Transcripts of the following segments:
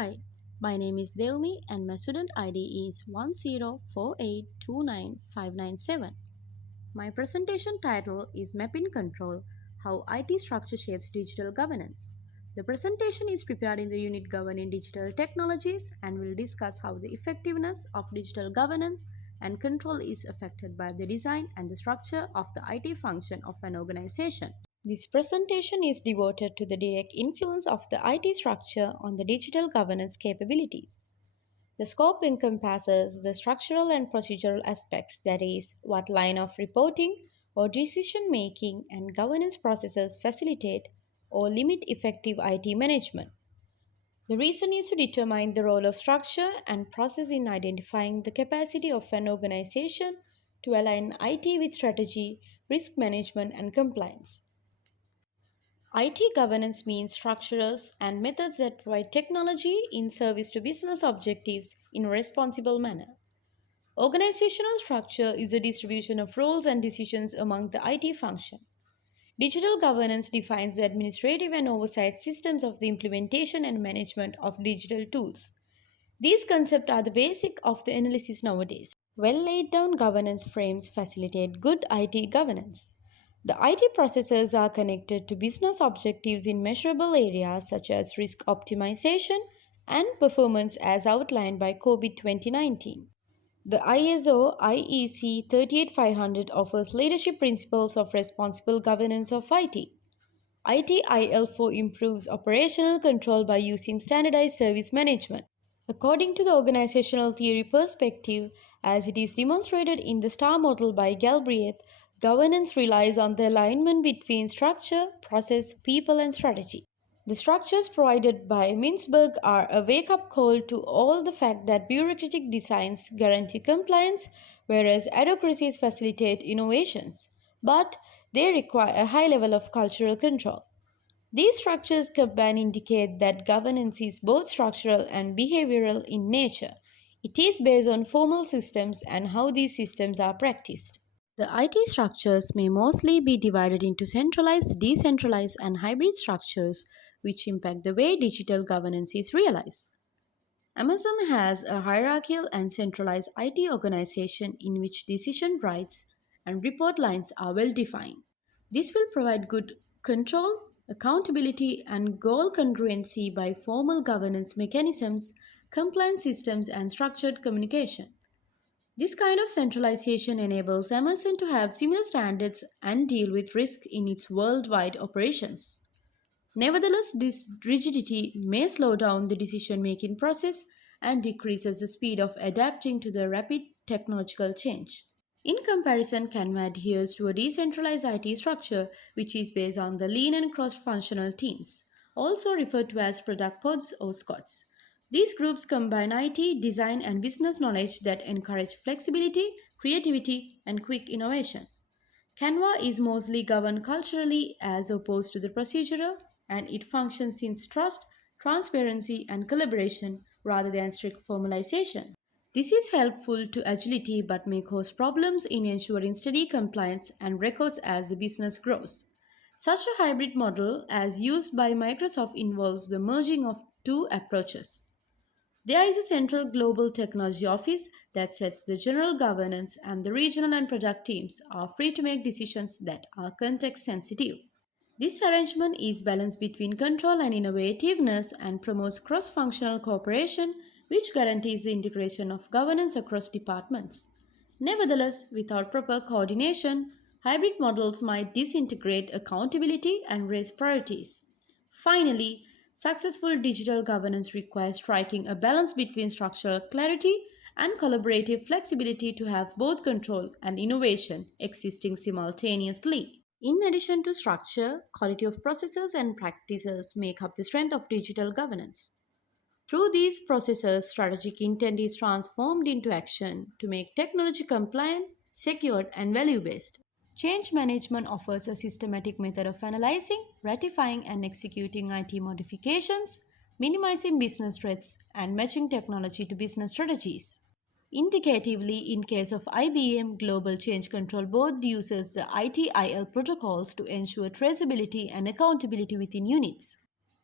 Hi, my name is Devmi and my student ID is 104829597. My presentation title is Mapping Control: How IT Structure Shapes Digital Governance. The presentation is prepared in the unit Governing Digital Technologies and will discuss how the effectiveness of digital governance and control is affected by the design and the structure of the IT function of an organization. This presentation is devoted to the direct influence of the IT structure on the digital governance capabilities. The scope encompasses the structural and procedural aspects, that is, what line of reporting or decision making and governance processes facilitate or limit effective IT management. The reason is to determine the role of structure and process in identifying the capacity of an organization to align IT with strategy, risk management, and compliance. IT governance means structures and methods that provide technology in service to business objectives in a responsible manner. Organizational structure is a distribution of roles and decisions among the IT function. Digital governance defines the administrative and oversight systems of the implementation and management of digital tools. These concepts are the basic of the analysis nowadays. Well laid down governance frames facilitate good IT governance. The IT processes are connected to business objectives in measurable areas such as risk optimization and performance as outlined by COVID 2019. The ISO IEC 38500 offers leadership principles of responsible governance of IT. ITIL4 improves operational control by using standardized service management. According to the organizational theory perspective, as it is demonstrated in the STAR model by Galbraith, governance relies on the alignment between structure, process, people, and strategy. The structures provided by Mintzberg are a wake-up call to all the fact that bureaucratic designs guarantee compliance, whereas adhocracies facilitate innovations, but they require a high level of cultural control. These structures combine indicate that governance is both structural and behavioral in nature. It is based on formal systems and how these systems are practiced. The IT structures may mostly be divided into centralized, decentralized, and hybrid structures, which impact the way digital governance is realized. Amazon has a hierarchical and centralized IT organization in which decision rights and report lines are well defined. This will provide good control, accountability, and goal congruency by formal governance mechanisms, compliance systems, and structured communication. This kind of centralization enables Amazon to have similar standards and deal with risk in its worldwide operations. Nevertheless, this rigidity may slow down the decision making process and decreases the speed of adapting to the rapid technological change. In comparison, Canva adheres to a decentralized IT structure which is based on the lean and cross functional teams, also referred to as product pods or squads. These groups combine IT, design, and business knowledge that encourage flexibility, creativity, and quick innovation. Canva is mostly governed culturally as opposed to the procedural, and it functions in trust, transparency, and collaboration rather than strict formalization. This is helpful to agility but may cause problems in ensuring steady compliance and records as the business grows. Such a hybrid model, as used by Microsoft, involves the merging of two approaches. There is a central global technology office that sets the general governance, and the regional and product teams are free to make decisions that are context sensitive. This arrangement is balanced between control and innovativeness and promotes cross functional cooperation, which guarantees the integration of governance across departments. Nevertheless, without proper coordination, hybrid models might disintegrate accountability and raise priorities. Finally, successful digital governance requires striking a balance between structural clarity and collaborative flexibility to have both control and innovation existing simultaneously. In addition to structure, quality of processes and practices make up the strength of digital governance. Through these processes, strategic intent is transformed into action to make technology compliant, secured, and value based. Change management offers a systematic method of analyzing, ratifying, and executing IT modifications, minimizing business threats, and matching technology to business strategies. Indicatively, in case of IBM, Global Change Control Board uses the ITIL protocols to ensure traceability and accountability within units.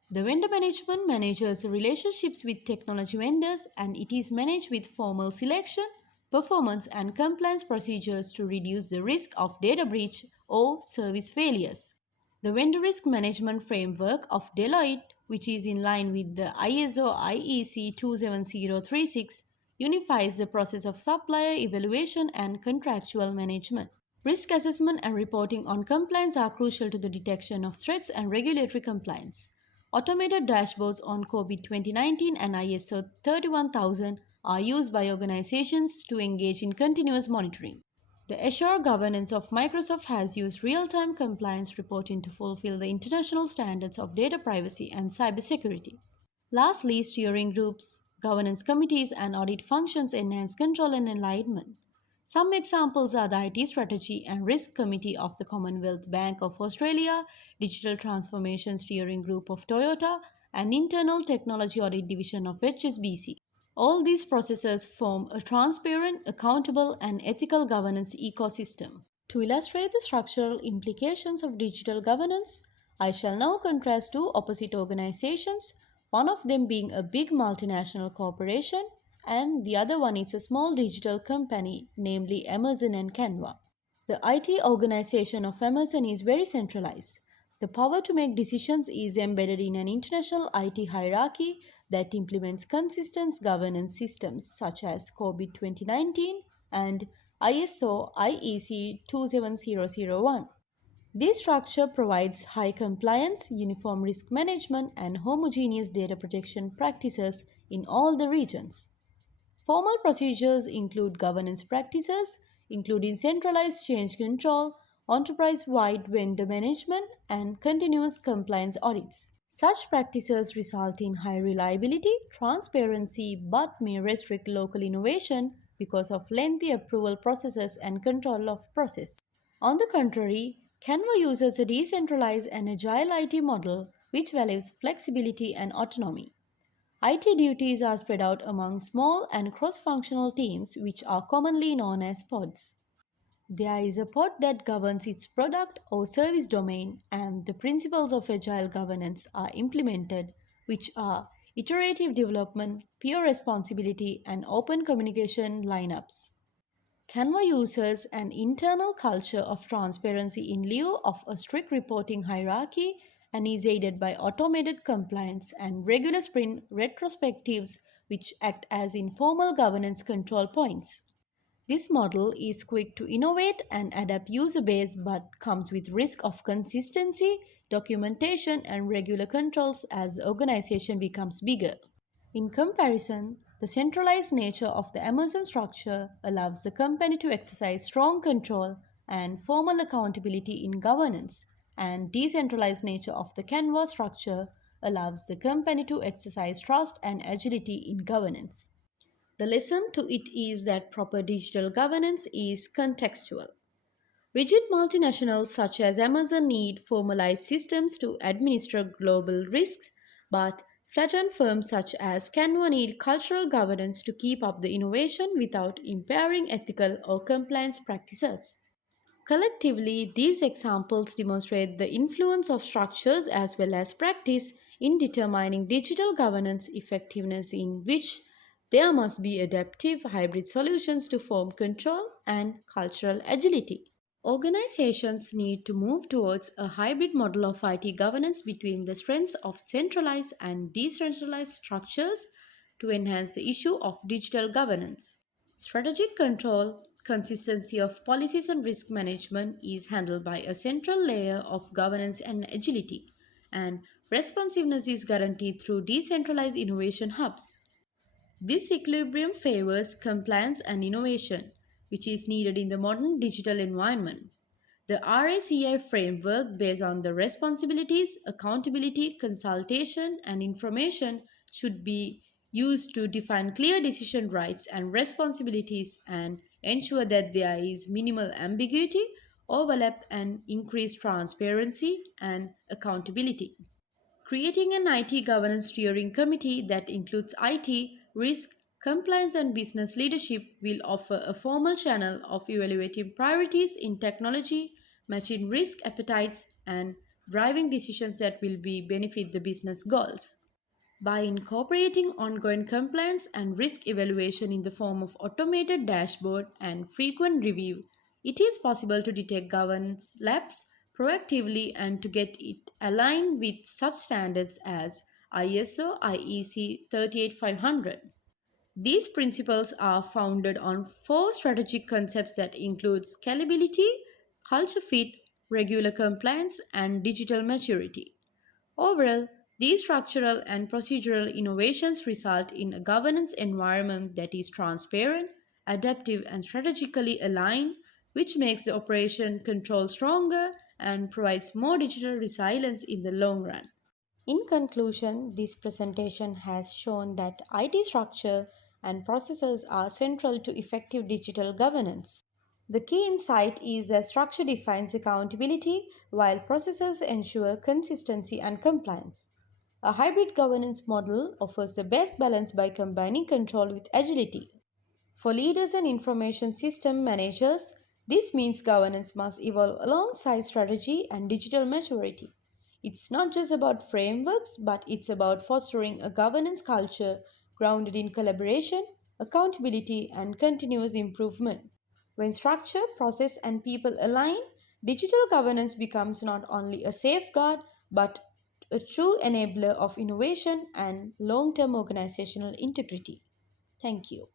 The vendor management manages relationships with technology vendors and it is managed with formal selection, performance, and compliance procedures to reduce the risk of data breach or service failures. The vendor risk management framework of Deloitte, which is in line with the ISO IEC 27036, unifies the process of supplier evaluation and contractual management. Risk assessment and reporting on compliance are crucial to the detection of threats and regulatory compliance. Automated dashboards on COVID 2019 and ISO 31000 are used by organizations to engage in continuous monitoring. The Azure governance of Microsoft has used real time compliance reporting to fulfill the international standards of data privacy and cybersecurity. Lastly, steering groups, governance committees, and audit functions enhance control and alignment. Some examples are the IT Strategy and Risk Committee of the Commonwealth Bank of Australia, Digital Transformation Steering Group of Toyota, and Internal Technology Audit Division of HSBC. All these processes form a transparent, accountable, and ethical governance ecosystem. To illustrate the structural implications of digital governance, I shall now contrast two opposite organizations, one of them being a big multinational corporation and the other one is a small digital company, namely Amazon and Canva. The IT organization of Amazon is very centralized. The power to make decisions is embedded in an international IT hierarchy that implements consistent governance systems such as COVID 2019 and ISO IEC 27001. This structure provides high compliance, uniform risk management, and homogeneous data protection practices in all the regions. Formal procedures include governance practices, including centralized change control, enterprise wide vendor management, and continuous compliance audits. Such practices result in high reliability, transparency, but may restrict local innovation because of lengthy approval processes and control of process. On the contrary, Canva uses a decentralized and agile IT model which values flexibility and autonomy. IT duties are spread out among small and cross functional teams, which are commonly known as pods. There is a pod that governs its product or service domain, and the principles of agile governance are implemented, which are iterative development, peer responsibility, and open communication lineups. Canva uses an internal culture of transparency in lieu of a strict reporting hierarchy and is aided by automated compliance and regular sprint retrospectives, which act as informal governance control points. This model is quick to innovate and adapt user base but comes with risk of consistency, documentation and regular controls as the organization becomes bigger. In comparison, the centralized nature of the Amazon structure allows the company to exercise strong control and formal accountability in governance, and decentralized nature of the Canva structure allows the company to exercise trust and agility in governance. The lesson to it is that proper digital governance is contextual. Rigid multinationals such as Amazon need formalized systems to administer global risks, but flattened firms such as Canva need cultural governance to keep up the innovation without impairing ethical or compliance practices. Collectively, these examples demonstrate the influence of structures as well as practice in determining digital governance effectiveness, in which there must be adaptive hybrid solutions to form control and cultural agility. Organizations need to move towards a hybrid model of IT governance between the strengths of centralized and decentralized structures to enhance the issue of digital governance. Strategic control, consistency of policies, and risk management is handled by a central layer of governance and agility, and responsiveness is guaranteed through decentralized innovation hubs. This equilibrium favors compliance and innovation, which is needed in the modern digital environment. The RACI framework, based on the responsibilities, accountability, consultation, and information, should be used to define clear decision rights and responsibilities and ensure that there is minimal ambiguity, overlap, and increased transparency and accountability. Creating an IT governance steering committee that includes IT, risk, compliance, and business leadership will offer a formal channel of evaluating priorities in technology, matching risk appetites, and driving decisions that will be benefit the business goals. By incorporating ongoing compliance and risk evaluation in the form of automated dashboard and frequent review, it is possible to detect governance lapses proactively and to get it aligned with such standards as ISO IEC 38500. These principles are founded on four strategic concepts that include scalability, culture fit, regular compliance, and digital maturity. Overall, these structural and procedural innovations result in a governance environment that is transparent, adaptive, and strategically aligned, which makes the operation control stronger and provides more digital resilience in the long run. In conclusion, this presentation has shown that IT structure and processes are central to effective digital governance. The key insight is that structure defines accountability while processes ensure consistency and compliance. A hybrid governance model offers the best balance by combining control with agility. For leaders and information system managers, this means governance must evolve alongside strategy and digital maturity. It's not just about frameworks, but it's about fostering a governance culture grounded in collaboration, accountability, and continuous improvement. When structure, process, and people align, digital governance becomes not only a safeguard but a true enabler of innovation and long term organizational integrity. Thank you.